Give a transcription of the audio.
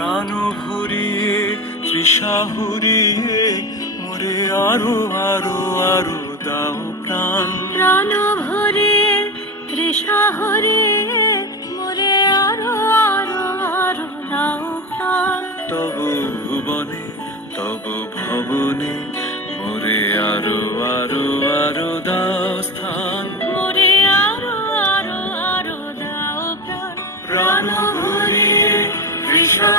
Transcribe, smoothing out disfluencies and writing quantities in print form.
প্রাণ ভরিয়ে তৃষা হুরিয়ে মোরে আরো আরো আরো দাও প্রাণ। প্রাণ ভরিয়ে তৃষা হরিয়ে মোরে আরো আরো আরো দাও প্রাণ। তবু ভুবনে তবু ভবনে মোরে আরো আরো আরো দাও স্থান। মোরে আরো আরো আরো দাও প্রাণ। প্রাণ ভরিয়ে তৃষা